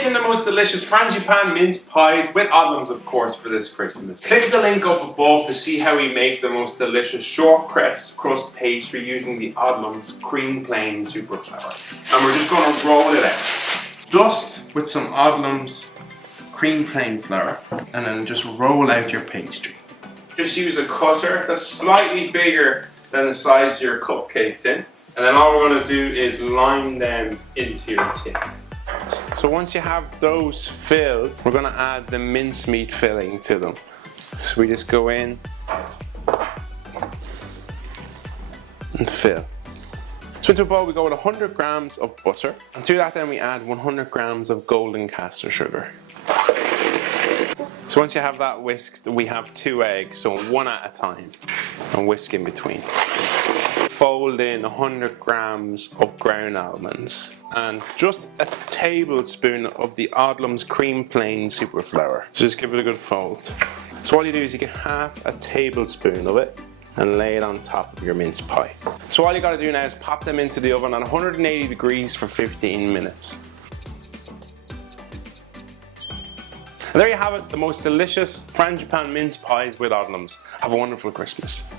making the most delicious Frangipane mince pies with Odlums, of course, for this Christmas. Click the link up above to see how we make the most delicious short crust pastry using the Odlums cream plain super flour. And we're just going to roll it out. Just with some Odlums cream plain flour, and then just roll out your pastry. Just use a cutter that's slightly bigger than the size of your cupcake tin. And then all we're going to do is line them into your tin. So once you have those filled, we're going to add the mincemeat filling to them. So we just go in and fill. So into a bowl we go with 100 grams of butter, and to that then we add 100 grams of golden caster sugar. So once you have that whisked, we have 2 eggs, so one at a time, and whisk in between. Fold in 100 grams of ground almonds and just a tablespoon of the Odlums cream plain super flour. So just give it a good fold. So all you do is you get half a tablespoon of it and lay it on top of your mince pie. So all you gotta do now is pop them into the oven at 180 degrees for 15 minutes. And there you have it, the most delicious Frangipane mince pies with Odlums. Have a wonderful Christmas.